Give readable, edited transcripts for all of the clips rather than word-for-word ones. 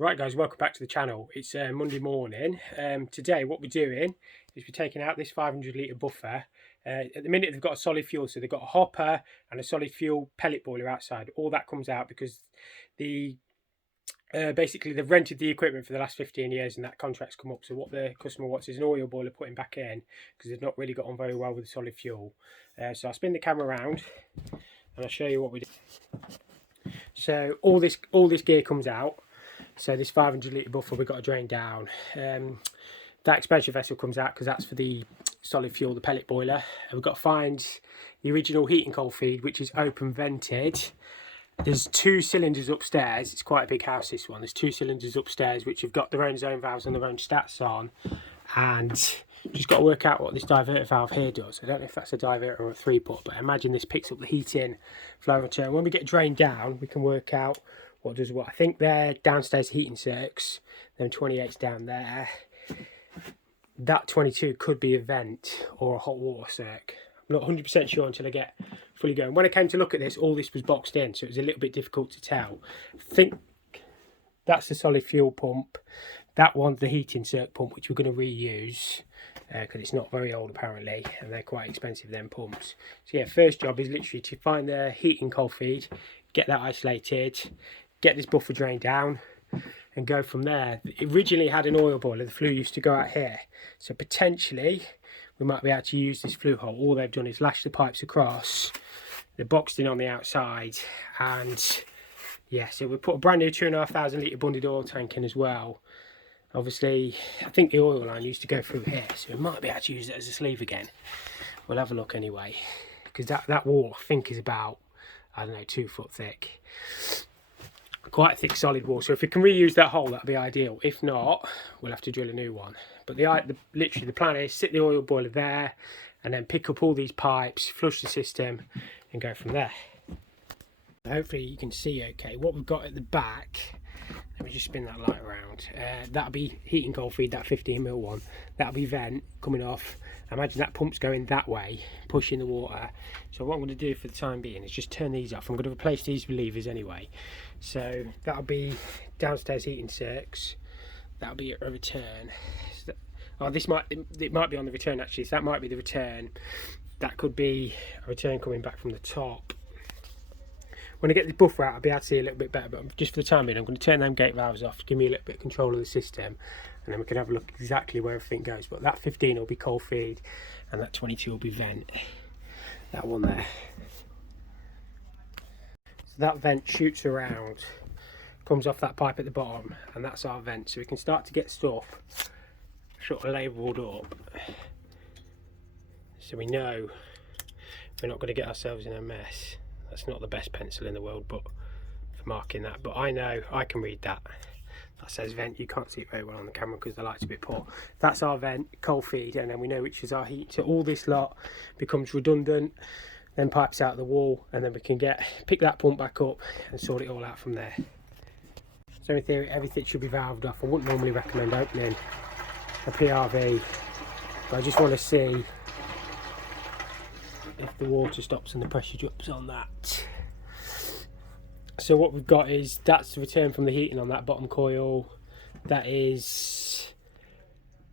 Right guys, welcome back to the channel. It's Monday morning. Today what we're doing is we're taking out this 500 litre buffer. At the minute they've got a solid fuel, so they've got a hopper and a solid fuel pellet boiler outside. All that comes out because basically they've rented the equipment for the last 15 years and that contract's come up. So what the customer wants is an oil boiler putting back in because they've not really got on very well with the solid fuel. So I'll spin the camera around and I'll show you what we do. So all this gear comes out. So this 500 litre buffer we've got to drain down. That expansion vessel comes out because that's for the solid fuel, the pellet boiler. And we've got to find the original heating coal feed, which is open vented. There's 2 cylinders upstairs. It's quite a big house, this one. There's 2 cylinders upstairs which have got their own zone valves and their own stats on. And just got to work out what this diverter valve here does. I don't know if that's a diverter or a 3-put, but I imagine this picks up the heating flow and return. When we get drained down, we can work out what does what. I think they're downstairs heating circs, them 28s down there. That 22 could be a vent or a hot water circ. I'm not 100% sure until I get fully going. When I came to look at this, all this was boxed in, so it was a little bit difficult to tell. I think that's the solid fuel pump. That one's the heating circ pump, which we're going to reuse because it's not very old apparently, and they're quite expensive, them pumps. So yeah, first job is literally to find the heating coal feed, get that isolated, get this buffer drained down and go from there. It originally had an oil boiler. The flue used to go out here, so potentially we might be able to use this flue hole. All they've done is lash the pipes across, they're boxed in on the outside, and yeah, so we put a brand new 2,500 litre bundled oil tank in as well. Obviously I think the oil line used to go through here, so we might be able to use it as a sleeve again. We'll have a look anyway, because that wall I think is about, I don't know, 2 foot thick. Quite a thick solid wall, so if we can reuse that hole, that'd be ideal. If not, we'll have to drill a new one. But literally the plan is sit the oil boiler there and then pick up all these pipes, flush the system and go from there. Hopefully you can see okay what we've got at the back. Let me just spin that light around. That'll be heating coal feed, that 15mm one. That'll be vent coming off. I imagine that pump's going that way, pushing the water. So what I'm going to do for the time being is just turn these off. I'm going to replace these with levers anyway. So that'll be downstairs heating circs. That'll be a return. Oh, it might be on the return actually. So that might be the return. That could be a return coming back from the top. When I get the buffer out, I'll be able to see a little bit better, but just for the time being, I'm going to turn them gate valves off to give me a little bit of control of the system, and then we can have a look exactly where everything goes. But that 15 will be coal feed, and that 22 will be vent. That one there. So that vent shoots around, comes off that pipe at the bottom, and that's our vent. So we can start to get stuff sort of labelled up, so we know we're not going to get ourselves in a mess. That's not the best pencil in the world, but for marking that. But I know I can read that. That says vent. You can't see it very well on the camera because the light's a bit poor. That's our vent, coal feed, and then we know which is our heat. So all this lot becomes redundant, then pipes out the wall, and then we can pick that pump back up and sort it all out from there. So in theory, everything should be valved off. I wouldn't normally recommend opening a PRV, but I just want to see if the water stops and the pressure drops on that. So what we've got is that's the return from the heating on that bottom coil. That is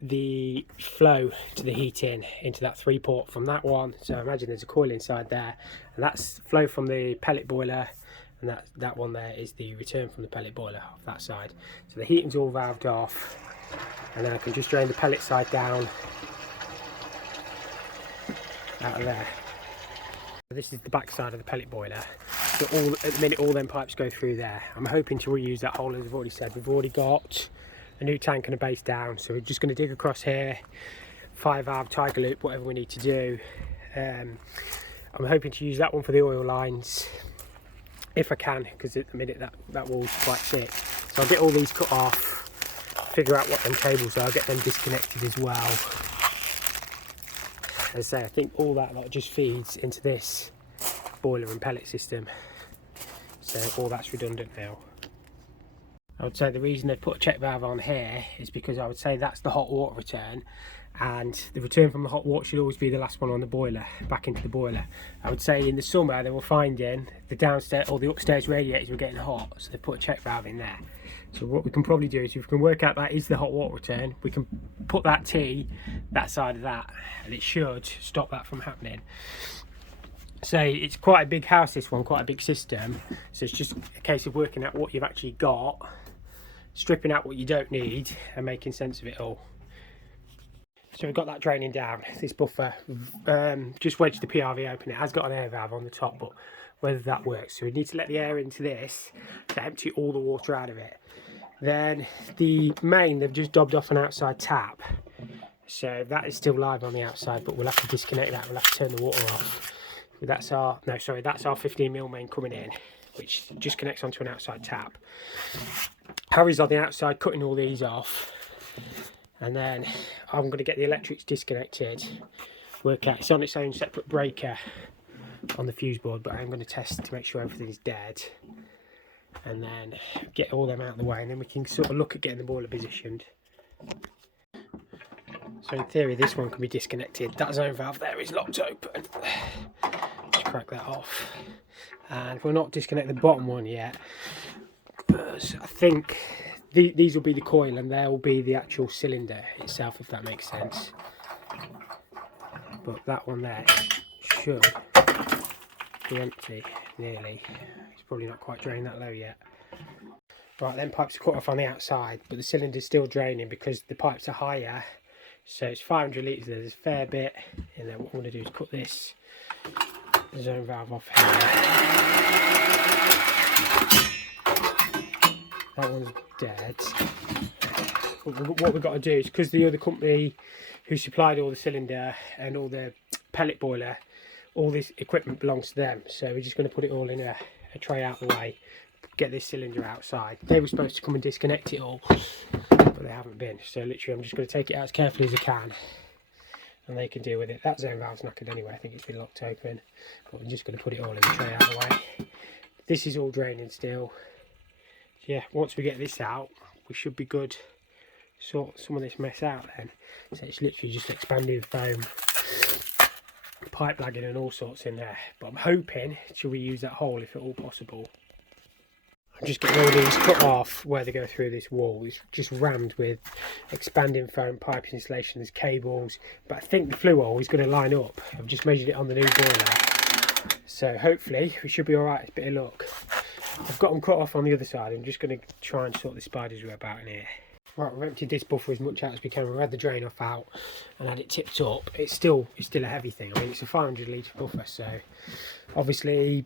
the flow to the heating into that 3-port from that one. So imagine there's a coil inside there, and that's flow from the pellet boiler, and that one there is the return from the pellet boiler off that side. So the heating's all valved off, and then I can just drain the pellet side down out of there. This is the back side of the pellet boiler. So at the minute all them pipes go through there. I'm hoping to reuse that hole, as I've already said. We've already got a new tank and a base down, so we're just going to dig across here, 5-valve tiger loop, whatever we need to do. I'm hoping to use that one for the oil lines if I can, because at the minute that wall's quite thick. So I'll get all these cut off, figure out what them cables are, get them disconnected as well. As I say, I think all that just feeds into this boiler and pellet system, so all that's redundant now. I would say the reason they put a check valve on here is because I would say that's the hot water return, and the return from the hot water should always be the last one on the boiler, back into the boiler. I would say in the summer they were finding the downstairs or the upstairs radiators were getting hot, so they put a check valve in there. So what we can probably do is, if we can work out that is the hot water return, we can put that T that side of that, and it should stop that from happening. So it's quite a big house, this one, quite a big system, so it's just a case of working out what you've actually got, stripping out what you don't need and making sense of it all. So we've got that draining down, this buffer, just wedged the PRV open. It has got an air valve on the top, but whether that works. So we need to let the air into this to empty all the water out of it. Then the main, they've just dobbed off an outside tap. So that is still live on the outside, but we'll have to disconnect that, we'll have to turn the water off. That's our 15mm main coming in, which just connects onto an outside tap. Harry's on the outside cutting all these off, and then I'm going to get the electrics disconnected, work out, it's on its own separate breaker on the fuse board, but I'm going to test to make sure everything's dead, and then get all them out of the way, and then we can sort of look at getting the boiler positioned. So in theory this one can be disconnected. That zone valve there is locked open. Just crack that off. And we'll not disconnect the bottom one yet, because I think these will be the coil and there will be the actual cylinder itself, if that makes sense. But that one there should be empty, nearly. It's probably not quite drained that low yet. Right, then pipes are cut off on the outside, but the cylinder's still draining because the pipes are higher. So it's 500 litres there, there's a fair bit. And then what I'm going to do is cut this zone valve off here. That one's dead. What we've got to do is, because the other company who supplied all the cylinder and all the pellet boiler, all this equipment belongs to them. So we're just going to put it all in a tray out the way, get this cylinder outside. They were supposed to come and disconnect it all, but they haven't been. So literally I'm just going to take it out as carefully as I can, and they can deal with it. That zone valve's knackered anyway, I think it's been locked open, but I'm just going to put it all in the tray out of the way. This is all draining still. So yeah, once we get this out, we should be good. Sort some of this mess out then. So it's literally just expanding foam, pipe lagging and all sorts in there. But I'm hoping to reuse that hole if at all possible. I'm just getting all these cut off where they go through this wall. It's just rammed with expanding foam, pipe insulation, there's cables. But I think the flue hole is going to line up. I've just measured it on the new boiler. So hopefully we should be alright. It's a bit of luck. I've got them cut off on the other side. I'm just going to try and sort the spider's web out in here. Right, we've emptied this buffer as much out as we can. We've had the drain off out and had it tipped up. It's still a heavy thing. I mean, it's a 500 litre buffer, so obviously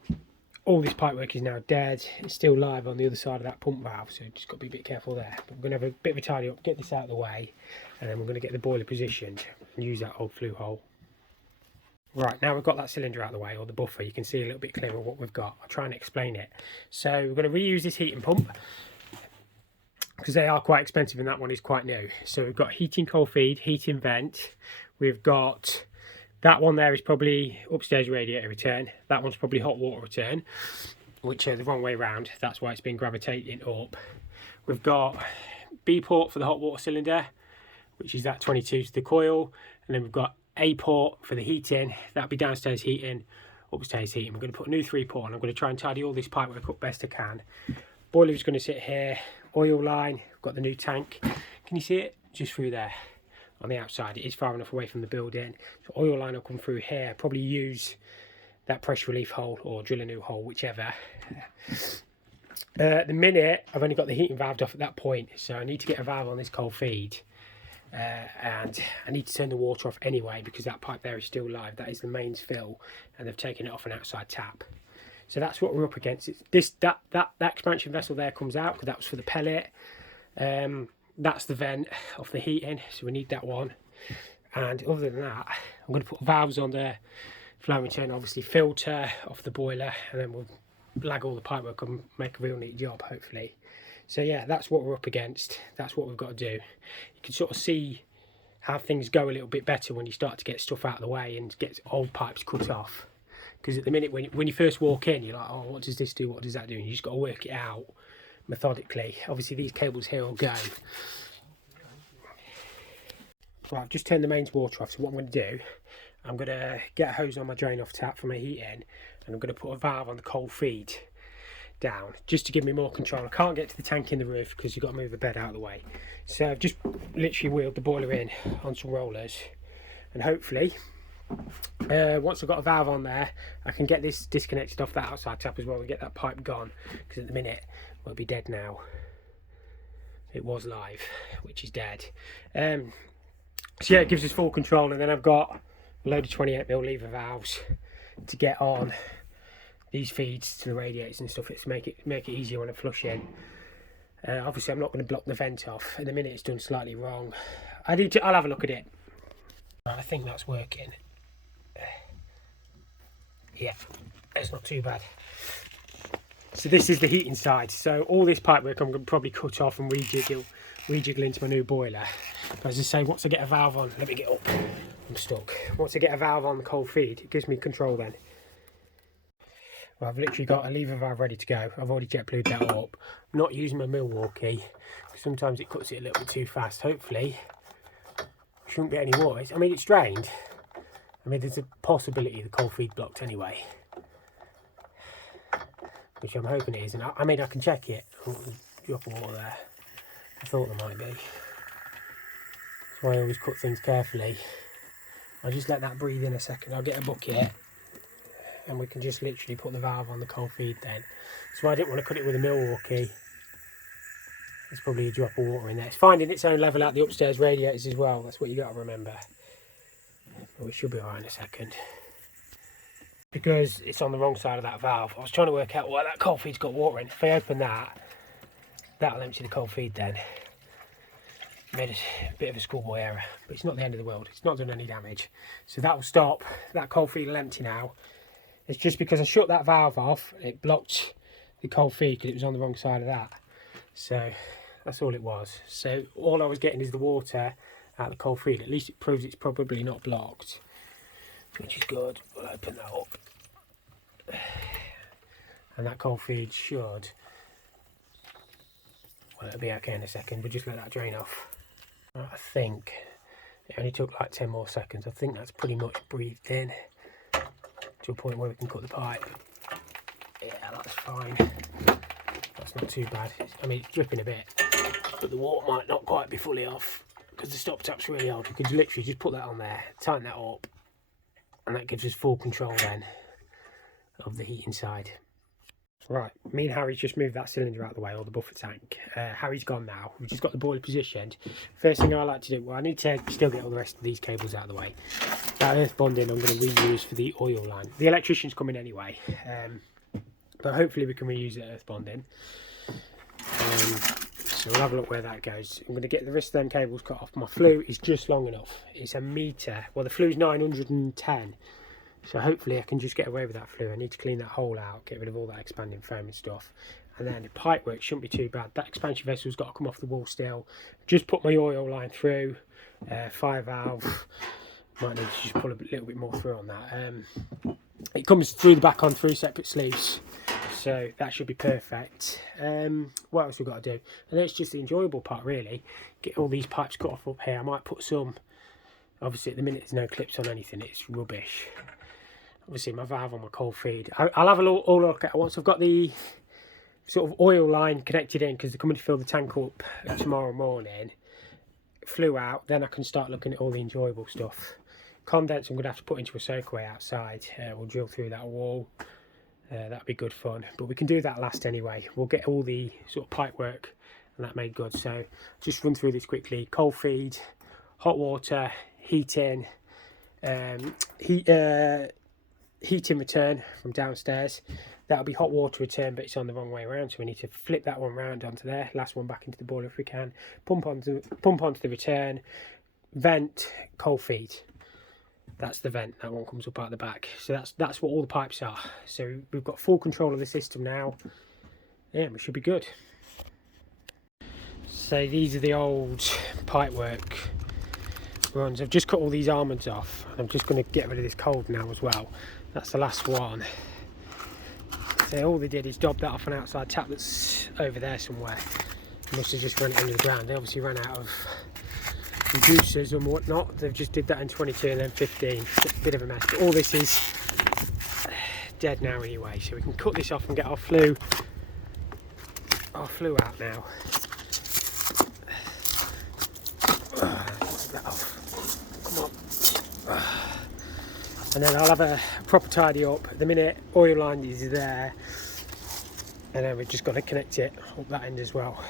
all this pipework is now dead. It's still live on the other side of that pump valve, so just got to be a bit careful there. But we're going to have a bit of a tidy up, get this out of the way, and then we're going to get the boiler positioned and use that old flue hole. Right, now we've got that cylinder out of the way, or the buffer, you can see a little bit clearer what we've got. I'll try and explain it. So we're going to reuse this heating pump, because they are quite expensive and that one is quite new. So we've got heating cold feed, heating vent. We've got, that one there is probably upstairs radiator return. That one's probably hot water return, which are the wrong way around. That's why it's been gravitating up. We've got B port for the hot water cylinder, which is that 22 to the coil. And then we've got A port for the heating. That'll be downstairs heating, upstairs heating. We're going to put a new 3 port on. I'm going to try and tidy all this pipework up best I can. Boiler is going to sit here. Oil line, we've got the new tank. Can you see it? Just through there on the outside. It is far enough away from the building. So oil line will come through here. Probably use that pressure relief hole or drill a new hole, whichever. At the minute, I've only got the heating valve off at that point, so I need to get a valve on this cold feed. And I need to turn the water off anyway because that pipe there is still live. That is the mains fill, and they've taken it off an outside tap. So that's what we're up against. It's that expansion vessel there comes out because that was for the pellet. That's the vent off the heating, so we need that one. And other than that, I'm going to put valves on the flow return, obviously filter off the boiler, and then we'll lag all the pipework and make a real neat job, hopefully. So yeah, that's what we're up against. That's what we've got to do. You can sort of see how things go a little bit better when you start to get stuff out of the way and get old pipes cut off. Because at the minute when you first walk in, you're like, oh, what does this do, what does that do, and you just got to work it out, methodically. Obviously these cables here will go. Right, I've just turned the mains water off, so what I'm going to do, I'm going to get a hose on my drain off tap for my heating, and I'm going to put a valve on the cold feed down, just to give me more control. I can't get to the tank in the roof because you've got to move the bed out of the way. So I've just literally wheeled the boiler in on some rollers, and hopefully, once I've got a valve on there, I can get this disconnected off that outside tap as well and get that pipe gone, because at the minute, well, it'll be dead now. It was live, which is dead. So yeah, it gives us full control, and then I've got a load of 28mm lever valves to get on these feeds to the radiators and stuff. It's make it easier when I flush in. Obviously I'm not going to block the vent off. At the minute it's done slightly wrong. I'll have a look at it. I think that's working. Yeah, it's not too bad. So this is the heating side. So all this pipework I'm going to probably cut off and rejiggle into my new boiler. But as I say, once I get a valve on, let me get up, I'm stuck. Once I get a valve on the cold feed, it gives me control then. Well, I've literally got a lever valve ready to go. I've already jet blued that up. I'm not using my Milwaukee, because sometimes it cuts it a little bit too fast. Hopefully, shouldn't get any water. I mean, it's drained. I mean, there's a possibility the cold feed blocked anyway, which I'm hoping it is. And I mean, I can check it. Drop of water there. I thought there might be. That's why I always cut things carefully. I'll just let that breathe in a second. I'll get a bucket and we can just literally put the valve on the cold feed then. So I didn't want to cut it with a Milwaukee. There's probably a drop of water in there. It's finding its own level out the upstairs radiators as well. That's what you got to remember. But we should be alright in a second. Because it's on the wrong side of that valve. I was trying to work out why that cold feed's got water in. If I open that, that'll empty the cold feed then. Made a bit of a schoolboy error, but it's not the end of the world. It's not done any damage. So that will stop. That cold feed will empty now. It's just because I shut that valve off, it blocked the cold feed because it was on the wrong side of that. So that's all it was. So all I was getting is the water out of the cold feed. At least it proves it's probably not blocked, which is good. We'll open that up. And that cold feed should, well, it'll be okay in a second. We'll just let that drain off. I think it only took like 10 more seconds. I think that's pretty much breathed in to a point where we can cut the pipe. Yeah, that's fine. That's not too bad. I mean, it's dripping a bit, but the water might not quite be fully off because the stop tap's really old. We could literally just put that on there, tighten that up, and that gives us full control then of the heating side. Right, me and Harry's just moved that cylinder out of the way, or the buffer tank. Harry's gone now. We've just got the boiler positioned. First thing I like to do, well, I need to still get all the rest of these cables out of the way. That earth bonding I'm going to reuse for the oil line. The electrician's coming anyway, but hopefully we can reuse the earth bonding. So we'll have a look where that goes. I'm going to get the rest of them cables cut off. My flue is just long enough. It's a metre. Well, the flue's 910. So hopefully I can just get away with that flue. I need to clean that hole out, get rid of all that expanding foam and stuff. And then the pipe work shouldn't be too bad. That expansion vessel's got to come off the wall still. Just put my oil line through, 5 valve. Might need to just pull a little bit more through on that. It comes through the back on 3 separate sleeves. So that should be perfect. What else we've got to do? And then it's just the enjoyable part really. Get all these pipes cut off up here. I might put some, obviously at the minute there's no clips on anything, it's rubbish. Obviously my valve on my cold feed. I'll have a look at it once I've got the sort of oil line connected in, because they're coming to fill the tank up tomorrow morning. Flue out, then I can start looking at all the enjoyable stuff. Condense I'm going to have to put into a soakaway outside. We'll drill through that wall. That'll be good fun, but we can do that last anyway. We'll get all the sort of pipe work and that made good. So just run through this quickly. Cold feed, hot water, heating, heating return from downstairs. That'll be hot water return, but it's on the wrong way around, so we need to flip that one round onto there. Last one back into the boiler if we can. Pump onto the return. Vent, cold feed. That's the vent. That one comes up out the back. So that's what all the pipes are. So we've got full control of the system now. Yeah, we should be good. So these are the old pipework runs. I've just cut all these almonds off. I'm just going to get rid of this cold now as well. That's the last one. So all they did is dob that off an outside tap that's over there somewhere. They must have just run it under the ground. They obviously ran out of reducers and whatnot. They've just did that in 22 and then 15. It's a bit of a mess, but all this is dead now anyway, so we can cut this off and get our flue out now. Get that off. Come on. And then I'll have a proper tidy up. At the minute, oil line is there, and then we've just got to connect it up that end as well.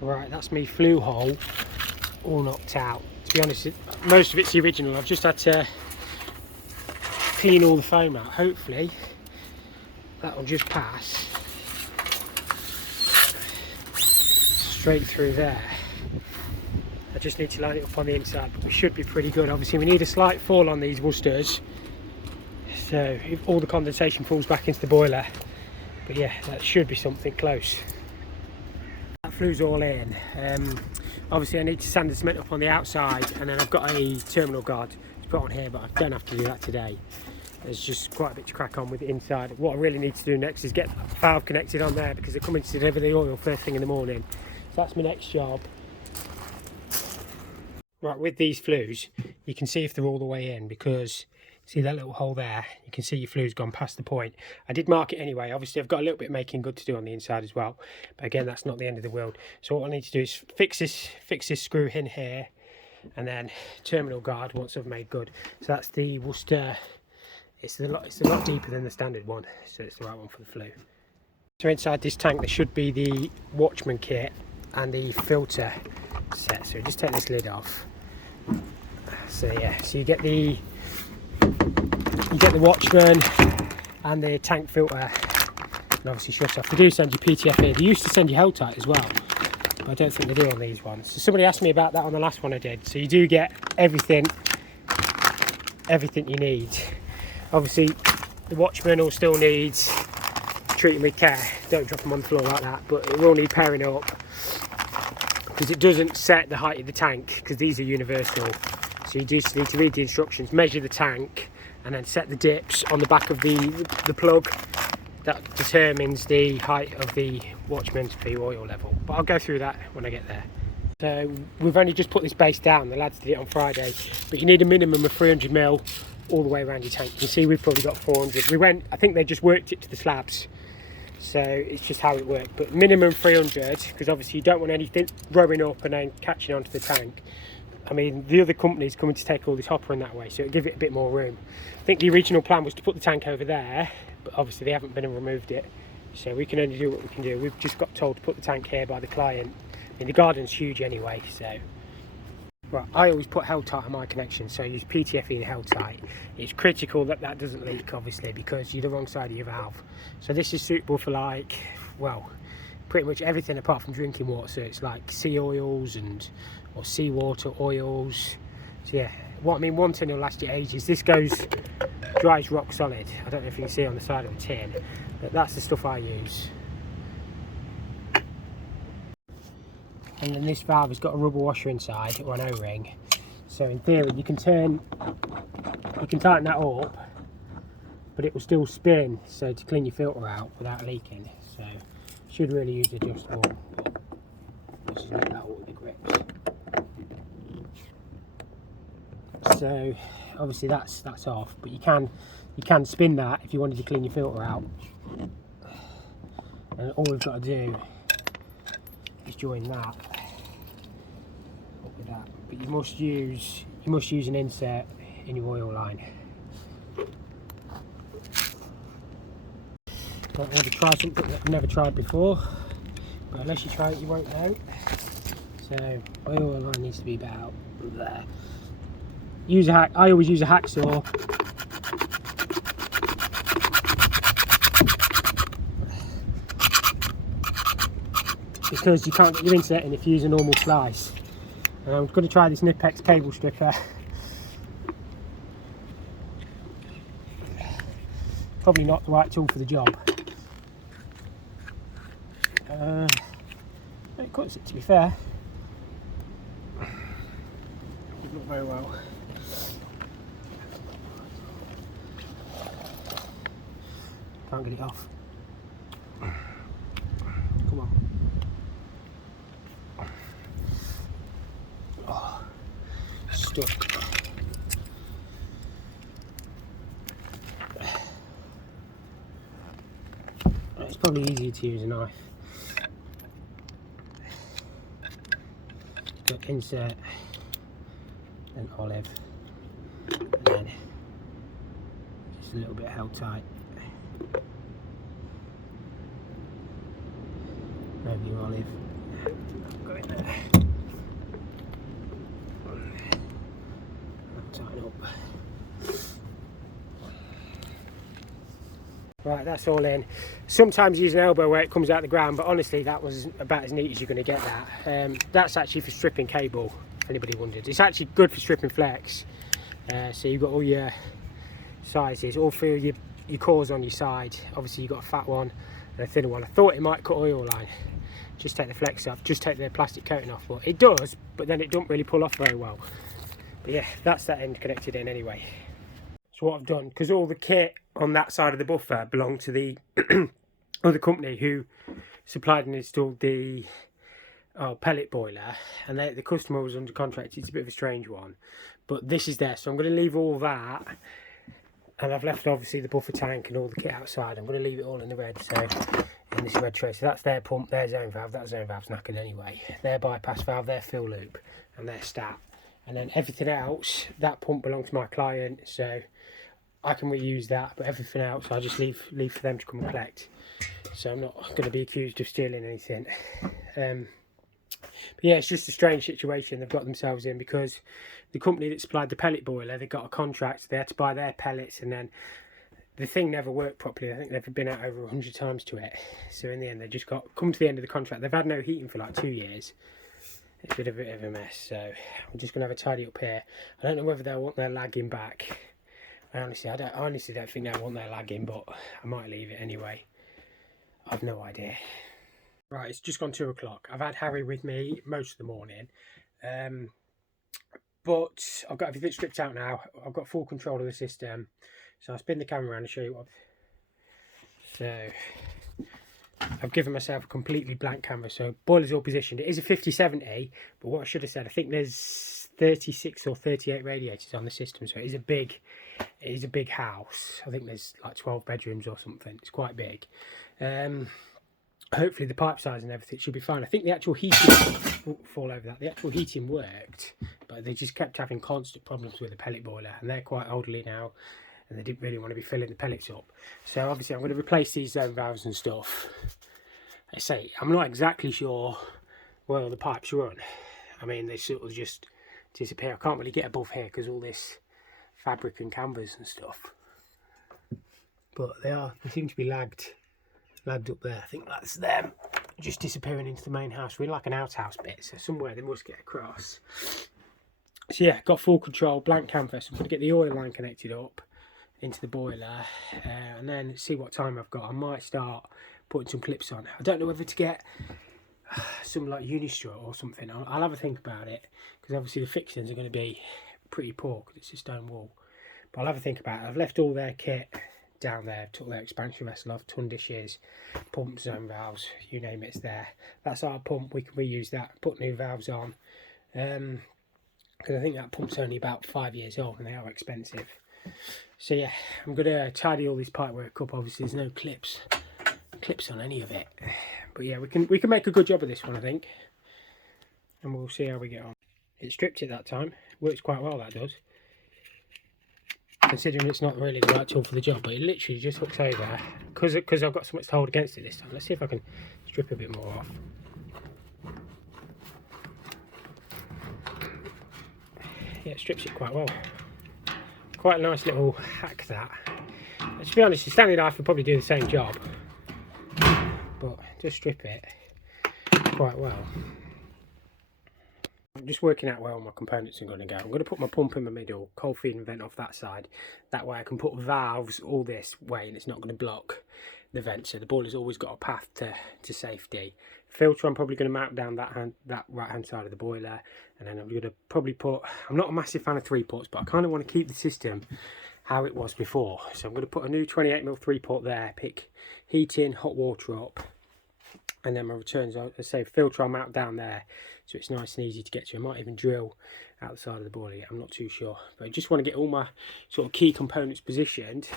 Right, that's me flue hole all knocked out. To be honest, most of it's the original. I've just had to clean all the foam out. Hopefully that will just pass straight through there. I just need to line it up on the inside, but we should be pretty good. Obviously we need a slight fall on these Worcesters, so if all the condensation falls back into the boiler, but yeah, that should be something close. That flue's all in. Obviously I need to sand the cement up on the outside, and then I've got a terminal guard to put on here, but I don't have to do that today. There's just quite a bit to crack on with the inside. What I really need to do next is get the valve connected on there, because they're coming to deliver the oil first thing in the morning. So that's my next job. Right, with these flues, you can see if they're all the way in, because see that little hole there, you can see your flue's gone past the point. I did mark it anyway. Obviously I've got a little bit of making good to do on the inside as well, but again, that's not the end of the world. So what I need to do is fix this screw in here, and then terminal guard once I've made good. So that's the Worcester. It's a lot deeper than the standard one, so it's the right one for the flue. So inside this tank there should be the Watchman kit and the filter set. So just take this lid off. So yeah, so you get the Watchman and the tank filter, and obviously shut off. They do send you PTFE. They used to send you Helltite as well, but I don't think they do on these ones. So somebody asked me about that on the last one I did. So you do get everything you need. Obviously the Watchman will still need treating with care. Don't drop them on the floor like that, but it will need pairing up, because it doesn't set the height of the tank, because these are universal. So you just need to read the instructions, measure the tank, and then set the dips on the back of the plug. That determines the height of the Watchman for your oil level. But I'll go through that when I get there. So we've only just put this base down. The lads did it on Friday, but you need a minimum of 300mm all the way around your tank. You can see we've probably got 400. I think they just worked it to the slabs, so it's just how it worked. But minimum 300, because obviously you don't want anything rowing up and then catching onto the tank. I mean, the other company's coming to take all this hopper in that way, so it'll give it a bit more room. I think the original plan was to put the tank over there, but obviously they haven't been and removed it, so we can only do what we can do. We've just got told to put the tank here by the client. I mean, the garden's huge anyway, so. Right, I always put Helltite on my connection, so I use PTFE and Helltite. It's critical that that doesn't leak, obviously, because you're the wrong side of your valve. So this is suitable for, like, well, pretty much everything apart from drinking water. So it's like sea oils or seawater oils. So yeah, one tin will last you ages. This dries rock solid. I don't know if you can see on the side of the tin, but that's the stuff I use. And then this valve has got a rubber washer inside, or an O-ring. So in theory you can tighten that up, but it will still spin, so to clean your filter out without leaking. So should really use adjustable. Just like that with the grips. So obviously that's off, but you can spin that if you wanted to clean your filter out. And all we've got to do is join that up with that, but you must use an insert in your oil line. I want to try something that I've never tried before, but unless you try it you won't know. So oil line needs to be about there. I always use a hacksaw. Because you can't get your insert in if you use a normal slice. And I'm going to try this Knipex cable stripper. Probably not the right tool for the job. It cuts it, to be fair. Not very well. Can't get it off. Come on. Oh, stuck. It's probably easier to use a knife. Got insert, then olive, and then just a little bit held tight. Over your olive. Go in there. Tighten up. Right, that's all in. Sometimes use an elbow where it comes out the ground, but honestly that was about as neat as you're going to get that. That's actually for stripping cable, if anybody wondered. It's actually good for stripping flex. So you've got all your sizes, all for your cores on your side. Obviously you've got a fat one and a thinner one. I thought it might cut oil line. Just take the flex off, just take the plastic coating off, but it does, but then it don't really pull off very well. But yeah, that's that end connected in anyway. So what I've done, because all the kit on that side of the buffer belonged to the other company who supplied and installed the pellet boiler, and the customer was under contract. It's a bit of a strange one, but this is there, so I'm going to leave all that, and I've left obviously the buffer tank and all the kit outside. I'm going to leave it all in the red, so in this red tray. So that's their pump, their zone valve, that zone valve's knackered anyway, their bypass valve, their fill loop, and their stat. And then everything else, that pump belonged to my client, so I can reuse that, but everything else I just leave for them to come and collect. So I'm not going to be accused of stealing anything. But yeah, it's just a strange situation they've got themselves in, because the company that supplied the pellet boiler, they got a contract, so they had to buy their pellets, and then the thing never worked properly. I think they've been out over 100 times to it. So in the end, they just come to the end of the contract. They've had no heating for like 2 years. It's been a bit of a mess, so I'm just going to have a tidy up here. I don't know whether they'll want their lagging back. I honestly don't think they want their lagging, but I might leave it anyway. I've no idea. Right, it's just gone 2 o'clock. I've had Harry with me most of the morning, but I've got everything stripped out now. I've got full control of the system, so I'll spin the camera around and show you what. So I've given myself a completely blank canvas, so boiler's all positioned. It is a 5070, but what I should have said, I think there's 36 or 38 radiators on the system, so it is a big house. I think there's like 12 bedrooms or something. It's quite big. Hopefully the pipe size and everything should be fine. I think the actual heating the actual heating worked, but they just kept having constant problems with the pellet boiler, and they're quite elderly now, and they didn't really want to be filling the pellets up. So obviously I'm going to replace these zone valves and stuff. I say, I'm not exactly sure where all the pipes run. I mean, they sort of just disappear. I can't really get above here because all this fabric and canvas and stuff. But they seem to be lagged up there. I think that's them just disappearing into the main house. We're like an outhouse bit, so somewhere they must get across. So yeah, got full control, blank canvas. I'm going to get the oil line connected up into the boiler, and then see what time I've got. I might start putting some clips on. I don't know whether to get some like Unistrut or something. I'll have a think about it, because obviously the fixings are going to be pretty poor because it's a stone wall. But I'll have a think about it. I've left all their kit down there, took their expansion vessel off, ton dishes, pumps, zone valves, you name it, it's there. That's our pump, we can reuse that, put new valves on, because I think that pump's only about 5 years old and they are expensive. So yeah, I'm going to tidy all this pipe work up. Obviously there's no clips on any of it, but yeah, we can make a good job of this one, I think, and we'll see how we get on. It stripped it that time, works quite well, that does, considering it's not really the right tool for the job, but it literally just hooks over, because I've got so much to hold against it this time. Let's see if I can strip a bit more off. Yeah, it strips it quite well. Quite a nice little hack, that. And to be honest, a Stanley knife would probably do the same job, but just strip it quite well. I'm just working out where all my components are going to go. I'm going to put my pump in the middle, cold feeding vent off that side. That way I can put valves all this way and it's not going to block the vent. So the boiler's always got a path to safety. Filter, I'm probably going to mount down that right hand side of the boiler. And then I'm going to probably put, I'm not a massive fan of 3 ports, but I kind of want to keep the system how it was before. So I'm going to put a new 28mm 3-port there, pick heating, hot water up, and then my returns, I say filter I'm out down there, so it's nice and easy to get to. I might even drill out the side of the boiler, I'm not too sure, but I just want to get all my sort of key components positioned,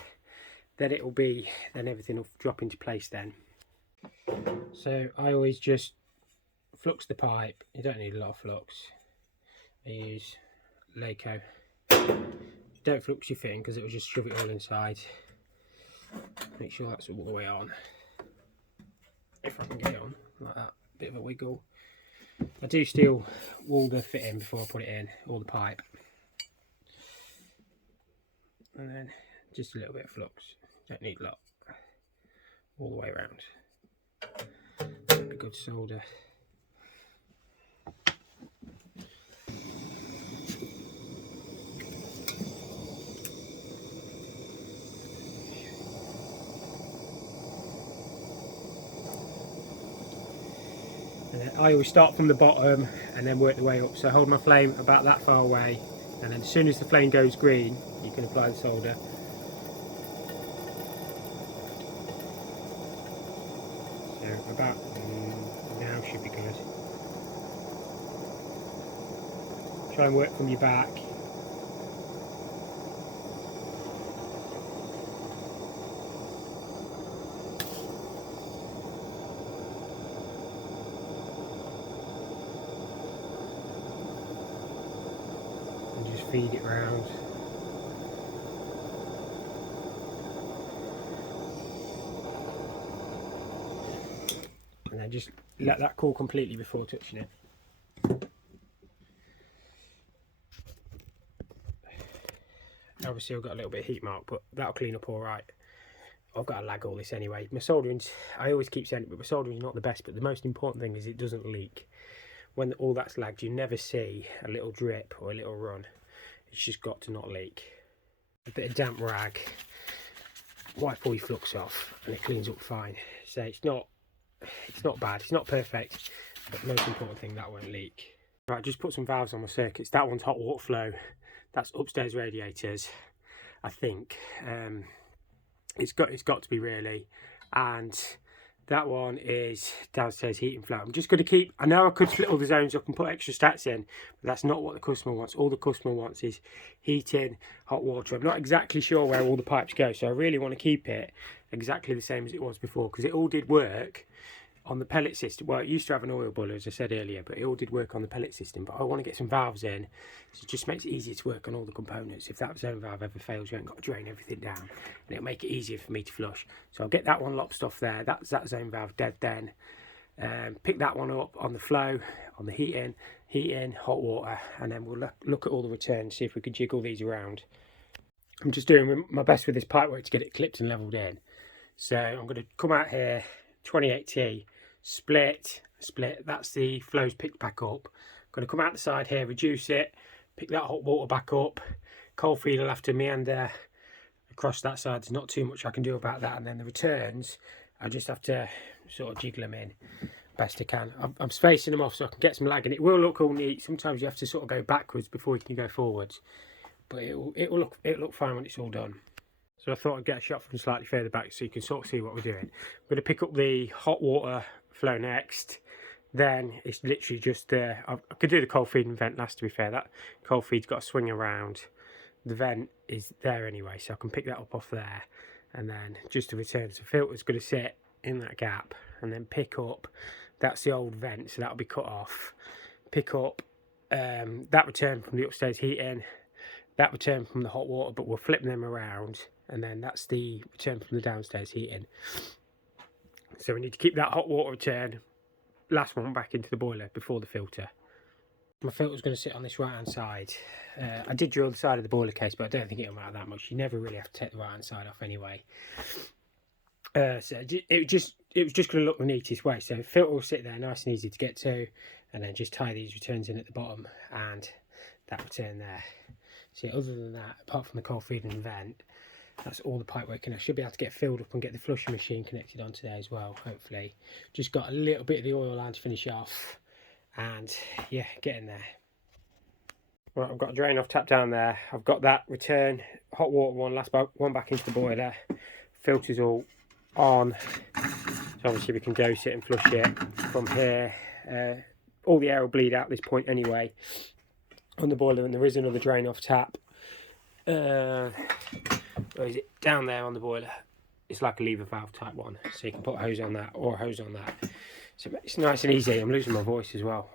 then everything will drop into place then. So I always just flux the pipe. You don't need a lot of flux. I use Laco. Don't flux your fitting because it will just shove it all inside. Make sure that's all the way on. If I can get it on like that, bit of a wiggle. I do steel wool the fitting before I put it in, or the pipe. And then just a little bit of flux. Don't need a lot. All the way around. A good solder. I always start from the bottom and then work the way up, so hold my flame about that far away, and then as soon as the flame goes green you can apply the solder. So about now should be good. Try and work from your back. Feed it round. And then just let that cool completely before touching it. Obviously I've got a little bit of heat mark, but that'll clean up alright. I've got to lag all this anyway. My soldering's, I always keep saying it, but my soldering's not the best, but the most important thing is it doesn't leak. When all that's lagged, you never see a little drip or a little run. It's just got to not leak. A bit of damp rag, wipe all your flux off, and it cleans up fine. So it's not bad, it's not perfect, but the most important thing, that won't leak. Right, just put some valves on my circuits. That one's hot water flow. That's upstairs radiators, I think. It's got to be really, and that one is downstairs heating flow. I'm just going to keep, I know I could split all the zones up and put extra stats in, but that's not what the customer wants. All the customer wants is heating, hot water. I'm not exactly sure where all the pipes go, so I really want to keep it exactly the same as it was before, because it all did work on the pellet system. Well, it used to have an oil boiler, as I said earlier, but it all did work on the pellet system. But I want to get some valves in, so it just makes it easier to work on all the components. If that zone valve ever fails, you ain't got to drain everything down, and it'll make it easier for me to flush. So I'll get that one lopped off there. That's that zone valve dead then. Pick that one up on the flow, on the heating, hot water, and then we'll look at all the returns, see if we can jiggle these around. I'm just doing my best with this pipework to get it clipped and levelled in. So I'm going to come out here, 28T, split, that's the flows picked back up. I'm going to come out the side here, reduce it, pick that hot water back up. Cold feed will have to meander across that side. There's not too much I can do about that. And then the returns, I just have to sort of jiggle them in best I can. I'm spacing them off so I can get some lag, and it will look all neat. Sometimes you have to sort of go backwards before you can go forwards, but it'll look fine when it's all done. So I thought I'd get a shot from slightly further back so you can sort of see what we're doing. I'm going to pick up the hot water flow next. Then it's literally just I could do the cold feed and vent last, to be fair. That cold feed's got to swing around. The vent is there anyway, so I can pick that up off there. And then just to return, so filter's going to sit in that gap and then pick up, that's the old vent, so that'll be cut off. Pick up that return from the upstairs heating, that return from the hot water, but we'll flip them around, and then that's the return from the downstairs heating. So we need to keep that hot water return, last one, back into the boiler before the filter. My filter's going to sit on this right hand side. I did drill the side of the boiler case, but I don't think it'll matter that much. You never really have to take the right hand side off anyway. So it was just going to look the neatest way. So the filter will sit there nice and easy to get to, and then just tie these returns in at the bottom and that return there. So other than that, apart from the cold feed and vent, that's all the pipe working. I should be able to get filled up and get the flushing machine connected onto there as well, hopefully. Just got a little bit of the oil line to finish off, and yeah, get in there. Right, I've got a drain off tap down there. I've got that return hot water one back into the boiler. Filters all on. So obviously we can dose it and flush it from here. All the air will bleed out at this point anyway on the boiler, and there is another drain off tap. Where is it? Down there on the boiler. It's like a lever valve type one, so you can put a hose on that or a hose on that. So it's nice and easy. I'm losing my voice as well.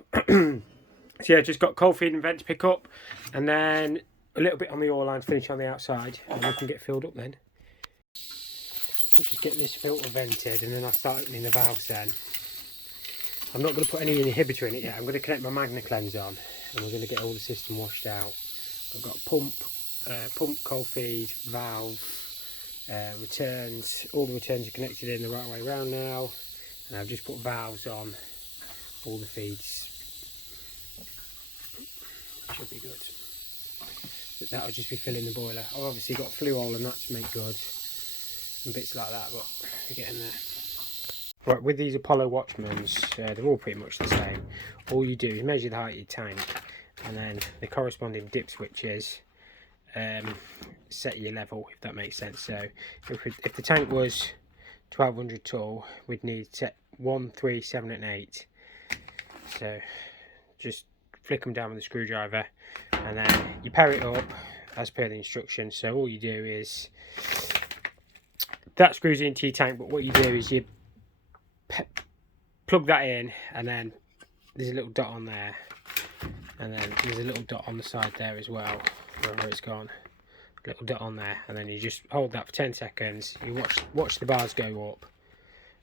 So yeah, just got cold feeding vent to pick up, and then a little bit on the oil line to finish on the outside, and we can get filled up then. I'm just getting this filter vented, and then I'll start opening the valves then. I'm not going to put any inhibitor in it yet. I'm going to connect my MagnaCleanse on, and we're going to get all the system washed out. I've got pump, cold feed, valve, returns. All the returns are connected in the right way around now, and I've just put valves on all the feeds. Should be good. But that'll just be filling the boiler. I've obviously got flue hole and that to make good, and bits like that, but we're getting there. Right, with these Apollo Watchmans, they're all pretty much the same. All you do is measure the height of your tank, and then the corresponding dip switches set your level, if that makes sense. So if the tank was 1200 tall, we'd need set 1, 3, 7 and 8. So just flick them down with a screwdriver, and then you pair it up as per the instructions. So all you do is that screws into your tank, but what you do is you plug that in, and then there's a little dot on there, and then there's a little dot on the side there as well, wherever it's gone, a little dot on there, and then you just hold that for 10 seconds, you watch the bars go up,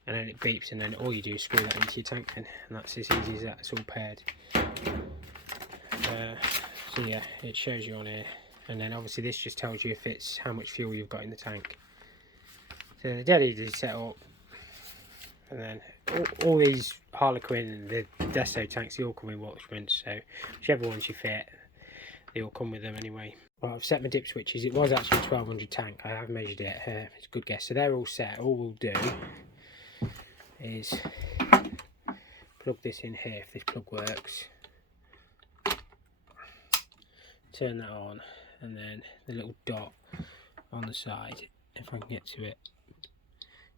and then it beeps, and then all you do is screw that into your tank then, and that's as easy as that. It's all paired. So yeah, it shows you on here, and then obviously this just tells you if it's how much fuel you've got in the tank. So they're dead easy to set up, and then all these Harlequin and the Desto tanks, they all come with Watchmans, so whichever ones you fit, they all come with them anyway. Right, I've set my dip switches. It was actually a 1200 tank. I have measured it. It's a good guess. So they're all set. All we'll do is plug this in here if this plug works. Turn that on, and then the little dot on the side, if I can get to it,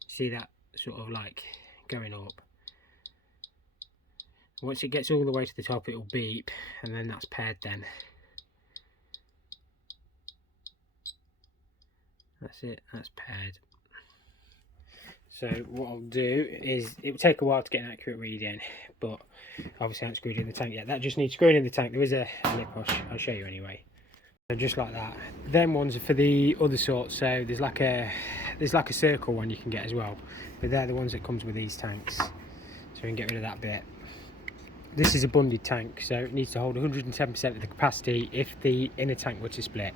see that sort of like going up. Once it gets all the way to the top, it'll beep, and then that's paired then. That's it, that's paired. So what I'll do is, it will take a while to get an accurate reading, but obviously I haven't screwed in the tank yet. That just needs screwing in the tank. There is a lip, I'll show you anyway. So just like that. Them ones are for the other sort, so there's like a circle one you can get as well. But they're the ones that comes with these tanks. So we can get rid of that bit. This is a bunded tank, so it needs to hold 110% of the capacity if the inner tank were to split.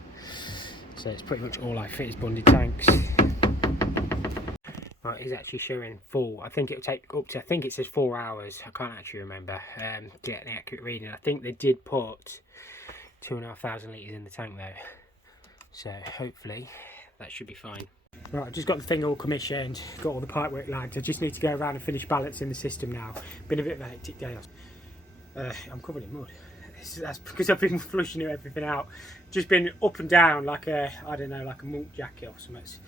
So it's pretty much all I fit is bunded tanks. Right, it's actually showing full. I think it'll take up to, I think it says 4 hours. I can't actually remember to get an accurate reading. I think they did put 2,500 litres in the tank though. So hopefully that should be fine. Right, I've just got the thing all commissioned, got all the pipework lagged. I just need to go around and finish balancing the system now. Been a bit of a hectic day. I'm covered in mud. That's because I've been flushing everything out. Just been up and down like a, I don't know, like a monk jacket or something. It's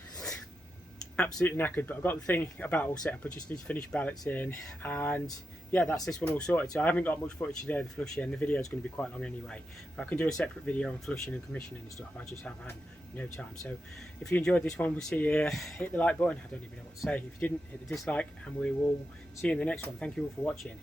absolutely knackered, but I've got the thing about all set up. I just need to finish balancing, and yeah, that's this one all sorted. So I haven't got much footage today of the flushing. The video is going to be quite long anyway. But I can do a separate video on flushing and commissioning and stuff. I just haven't had no time. So if you enjoyed this one, we'll see you. Hit the like button. I don't even know what to say. If you didn't, hit the dislike, and we will see you in the next one. Thank you all for watching.